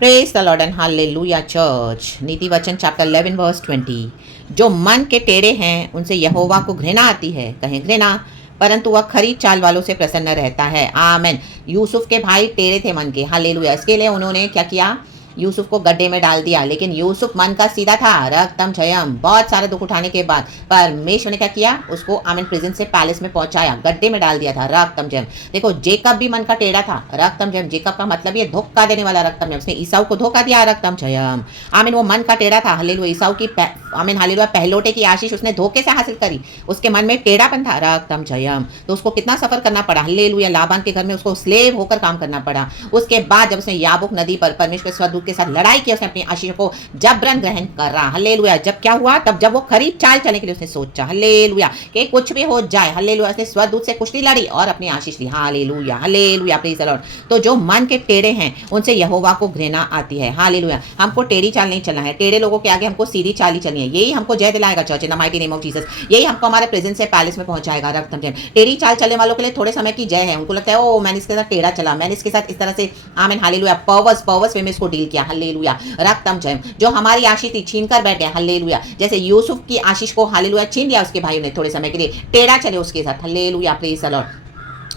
Praise the Lord and hallelujah church. नीति वचन chapter 11 verse 20। जो मन के टेढ़े हैं उनसे यहोवा को घृणा आती है, कहें घृणा, परंतु वह खरी चाल वालों से प्रसन्न रहता है। आमेन। यूसुफ के भाई टेढ़े थे मन के, हालेलुया। इसके लिए उन्होंने क्या किया? यूसुफ को गड्ढे में डाल दिया, लेकिन यूसुफ मन का सीधा था। रक्तम जयम। बहुत सारे दुख उठाने के बाद परमेश्वर ने क्या किया? उसको आमेन प्रिजन से पैलेस में पहुंचाया, गड्ढे में डाल दिया था। रक्तम जयम। देखो, जेकब भी मन का टेढ़ा था। रक्तम जयम। जेकब का मतलब ये धोखा देने वाला। रक्तम जयम। उसने ईसाऊ को धोखा दिया। रक्तम जयम। आमीन। वो मन का टेढ़ा था। हालेलुया। ईसाऊ की आमीन हालेलुया पहलोटे की आशीष उसने धोखे से हासिल करी। उसके मन में टेढ़ापन था। रक्तम जयम। तो उसको कितना सफर करना पड़ा। हालेलुया। लाबान के घर में उसको स्लेव होकर काम करना पड़ा। उसके बाद जब उसने याबूक नदी पर परमेश्वर के स्वदूत के साथ लड़ाई की, उसने अपनी आशीष को जबरन ग्रहण करा। हालेलुया। जब क्या हुआ? तब जब वो खरीब चाल चलने के लिए उसने सोचा, हालेलुया, कि कुछ भी हो जाए, हालेलुया, उसने स्वदूत से कुश्ती लड़ी और अपनी आशीष ली। Hallelujah. Hallelujah. Praise the lord. तो जो मन के टेढ़े हैं उनसे यहोवा को घृणा आती है। हालेलुया। हमको टेढ़ी चाल नहीं चलना है। टेढ़े लोगों के आगे हमको सीधी चाल ही चलनी है। यही हमको जय दिलाएगा church in the mighty name of Jesus. यही हमको हमारे प्रेजेंस से पैलेस में पहुंचाएगा। रक्तम जय। टेढ़ी चाल चलने वालों के लिए थोड़े समय की जय है। उनको लगता है ओ मैंने इसके साथ टेढ़ा चला, मैंने इसके साथ इस तरह से आमीन हालेलुया पर्वस वे में इसको डील किया। हालेलुया। रक्तम जय। जो हमारी आशीष थी छीन कर बैठ गए। हालेलुया। जैसे यूसुफ की आशीष को हालेलुया छीन लिया उसके भाइयों ने, थोड़े समय के लिए टेढ़ा चले उसके साथ। Hallelujah. Praise the Lord.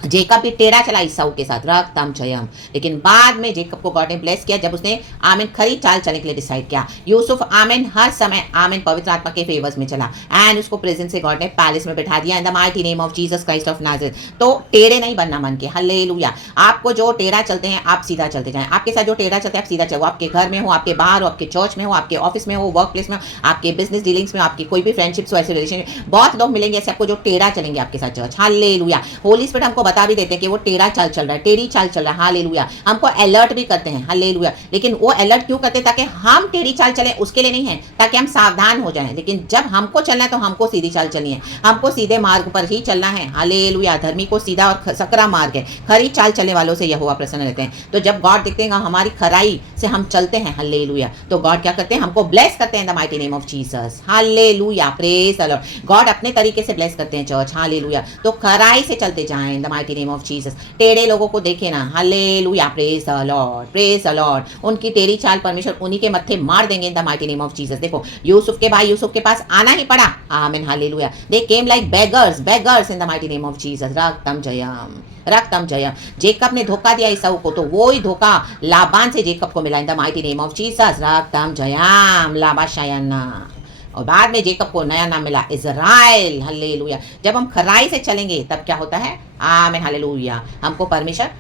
Jacob भी टेढ़ा चला ईसाऊ के साथ। रक्तम जयम। लेकिन बाद में जेकब को गॉड ने ब्लेस किया जब उसने आमीन खरी चाल चलने के लिए डिसाइड किया। यूसुफ आमीन हर समय आमीन पवित्र आत्मा के फेवर्स में चला एंड उसको प्रेजेंस से गॉड ने पैलेस में बैठा दिया इन the mighty name of Jesus Christ of Nazareth. तो टेढ़े नहीं बनना मन के। हालेलुया। आपको जो टेढ़ा चलते हैं आप सीधा चलते जाएं। आपके साथ जो टेढ़ा चलते हैं आप सीधा चलो। आपके घर में हो, आपके बाहर हो, आपके चर्च में हो, आपके ऑफिस में हो, वर्क प्लेस में हो, आपके बिजनेस डीलिंग्स में, आपकी कोई भी फ्रेंडशिप्स हो, ऐसे रिलेशन, बहुत लोग मिलेंगे ऐसे आपको जो टेढ़ा चलेंगे आपके साथ चर्च। हालेलुया। होली स्पिरिट हमको बता भी देते हैं कि वो टेढ़ा चाल चल रहा है, टेढ़ी चाल चल रहा है। हालेलुया। हमको अलर्ट भी करते हैं। हालेलुया। लेकिन वो अलर्ट क्यों करते हैं? ताकि हम टेढ़ी चाल चलें, उसके लिए नहीं है, ताकि हम सावधान हो जाएं। लेकिन जब हमको चलना है तो हमको सीधी चाल चलनी है, हमको सीधे मार्ग पर ही चलना है। हालेलुया। धर्मी को सीधा और सकरा मार्ग है। खरी चाल चलने वालों से यहोवा प्रसन्न रहते हैं। तो जब गॉड देखते हैं हमारी खराई से हम चलते हैं, हालेलुया, तो गॉड क्या करते हैं? हमको ब्लेस करते हैं इन the mighty name of Jesus. Hallelujah. Praise the Lord. God अपने तरीके से ब्लेस करते हैं चर्च। हालेलुया। तो खराई से चलते जाएं इन the mighty name of Jesus. टेढ़े लोगों को देखे ना। Hallelujah. Praise the Lord. Praise the Lord. उनकी टेढ़ी चाल परमेश्वर उन्हीं के मत्थे मार देंगे इन the mighty name of Jesus. देखो, यूसुफ के भाई यूसुफ के पास आना ही पड़ा। Amen hallelujah. They came like beggars in the mighty name of Jesus. रक्तम जयम। रक्तम जयम। जेकब ने धोखा दिया ईसाऊ को, तो वो ही धोखा लाबान से जेकब को मिला in the mighty name of Jesus. रक्तम जयम। लाबाशायना। और बाद में जेकब को नया नाम मिला इज़राइल। हालेलुया। जब हम खराई से चलेंगे तब क्या होता है? आमीन हालेलुया। हमको परमेश्वर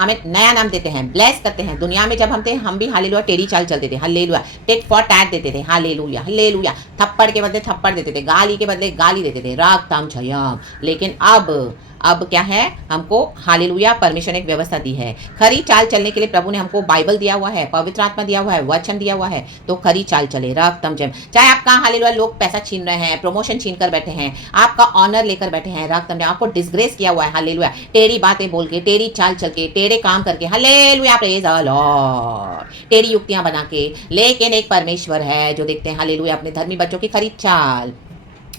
हमें नया नाम देते हैं, ब्लेस करते हैं। दुनिया में जब हम थे हम भी हालेलुया टेढ़ी चाल चलते थे। हालेलुया। टेट फॉर टैट देते थे। हालेलुया। हालेलुया। थप्पड़ के बदले थप्पड़ देते थे, गाली के बदले गाली देते थे। रक्तम जयम। लेकिन अब क्या है? हमको हालेलुया परमेश्वर ने एक व्यवस्था दी है। खरी चाल चलने के लिए प्रभु ने हमको बाइबल दिया हुआ है, पवित्र आत्मा दिया हुआ है, वचन दिया हुआ है। तो खरी चाल चले। रक्तम जयम। चाहे आपका हालेलुया लोग पैसा छीन रहे हैं, प्रमोशन छीन कर बैठे हैं, आपका ऑनर लेकर बैठे हैं, रक्तम जयम, आपको डिसग्रेस किया हुआ है। हालेलुया। टेढ़ी बातें बोल के, टेढ़ी चाल चल के, टेढ़े काम करके, हालेलुया प्रेज़ द लॉर्ड, टेढ़ी युक्तियां बना के। लेकिन एक परमेश्वर है जो देखते हैं हालेलुया अपने धर्मी बच्चों की खरी चाल।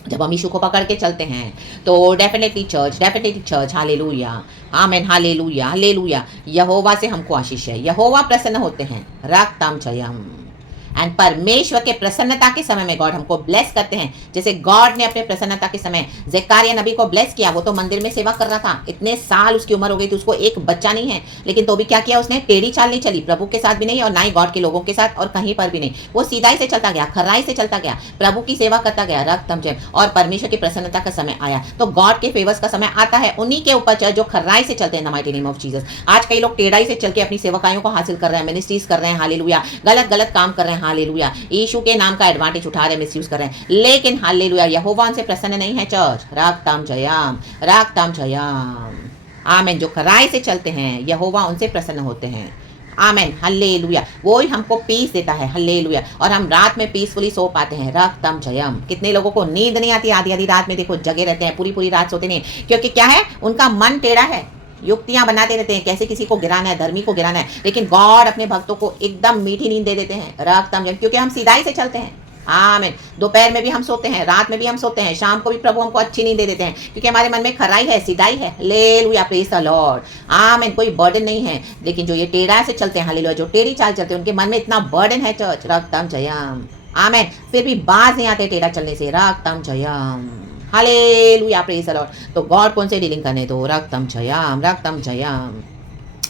जब हम यीशु को पकड़ के चलते हैं तो डेफिनेटली चर्च हालेलुया। आमीन हालेलुया। हालेलुया। यहोवा से हमको आशीष है, यहोवा प्रसन्न होते हैं। रक्तम जयम। एंड परमेश्वर के प्रसन्नता के समय में गॉड हमको ब्लेस करते हैं। जैसे गॉड ने अपने प्रसन्नता के समय ज़करिया नबी को ब्लेस किया। वो तो मंदिर में सेवा कर रहा था, इतने साल उसकी उम्र हो गई थी, उसको एक बच्चा नहीं है, लेकिन तो भी क्या किया उसने? टेढ़ी चाल नहीं चली, प्रभु के साथ भी नहीं और ना ही गॉड के लोगों के साथ और कहीं पर भी नहीं। वो सीधाई से चलता गया, खराई से चलता गया, प्रभु की सेवा करता गया। रक्तम जयम। और परमेश्वर की प्रसन्नता का समय आया तो गॉड के फेवर्स का समय आता है उन्हीं के ऊपर जो खराई से चलते हैं the mighty name of Jesus. आज कई लोग टेढ़ाई से चल के अपनी सेवकाइयों को हासिल कर रहे हैं, मिनिस्ट्रीज कर रहे हैं। हालेलुया। गलत काम कर रहे हैं। हालेलुया। यीशु के नाम का एडवांटेज उठा रहे हैं, मिसयूज कर रहे हैं। लेकिन हालेलुया यहोवा उनसे प्रसन्न नहीं है चर्च। रक्तम जयम। रक्तम जयम। आमीन। जो खराई से चलते हैं यहोवा उनसे प्रसन्न होते हैं। आमीन हालेलुया। वो ही हमको पीस देता है। हालेलुया। और हम रात में पीसफुली सो पाते हैं। रक्तम जयम। कितने लोगों को नींद नहीं आती, आधी रात में देखो जगे रहते हैं, पूरी रात सोते नहीं, क्योंकि क्या है? उनका मन टेढ़ा है, युक्तियां बनाते रहते हैं कैसे किसी को गिराना है, धर्मी को गिराना है। लेकिन गॉड अपने भक्तों को एकदम मीठी नींद दे देते हैं। रक्तम जयम। क्योंकि हम सीधाई से चलते हैं। आमीन। दोपहर में भी हम सोते हैं, रात में भी हम सोते हैं, शाम को भी प्रभु हमको अच्छी नींद दे देते हैं, क्योंकि हमारे मन में खराई है, सीधाई है। Hallelujah, praise the Lord. आमीन। कोई बर्डन नहीं है, लेकिन जो ये टेढ़ा से चलते हैं, हालेलुया, जो टेढ़ी चाल चलते हैं, उनके मन में इतना बर्डन है चर्च, रक्तम जयम। आमीन। फिर भी बाज नहीं आते टेढ़ा चलने से, रक्तम जयम। Hallelujah, praise the lord. तो गॉड कौन से डीलिंग करने दो, रक्तम जयम, रक्तम जयम।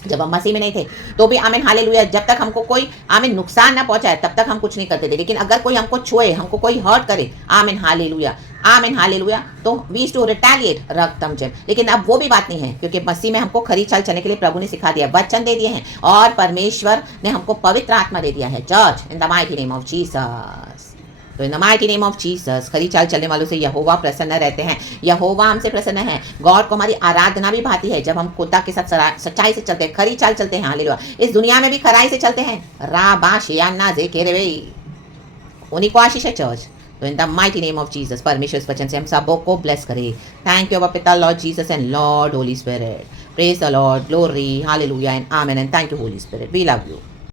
जब हम मसीह में नहीं थे तो भी आमीन हालेलुया, जब तक हमको कोई आमीन नुकसान ना पहुंचाए तब तक हम कुछ नहीं करते थे, लेकिन अगर कोई हमको छुए, हमको कोई हर्ट करे, आमीन हालेलुया, आमीन हालेलुया, तो वी यूज्ड टू रिटेलिएट, रक्तम जय। लेकिन अब वो भी बात नहीं है, क्योंकि मसीह में हमको खरी चाल चलने के लिए प्रभु ने सिखा दिया, वचन दे दिए हैं, और परमेश्वर ने हमको पवित्र आत्मा दे दिया है। Church, in the mighty name of Jesus. तो in the mighty name of Jesus, खरी चाल चलने वालों से यहोवा प्रसन्न रहते हैं, यहोवा हमसे प्रसन्न है। गॉड को हमारी आराधना भी भाती है जब हम खुदा के साथ सच्चाई से चलते हैं, खरी चाल चलते हैं। हालेलुया। इस दुनिया में भी खराई से चलते हैं, राबाशियाना जे केरे, उन्हीं को आशीष है चर्च। तो in the mighty name of Jesus, परमेश्वर इस वचन से हम सबों को ब्लेस करे। Thank you our pita Lord Jesus and Lord Holy Spirit. Praise the Lord, glory, hallelujah and amen, and thank you Holy Spirit. We love you.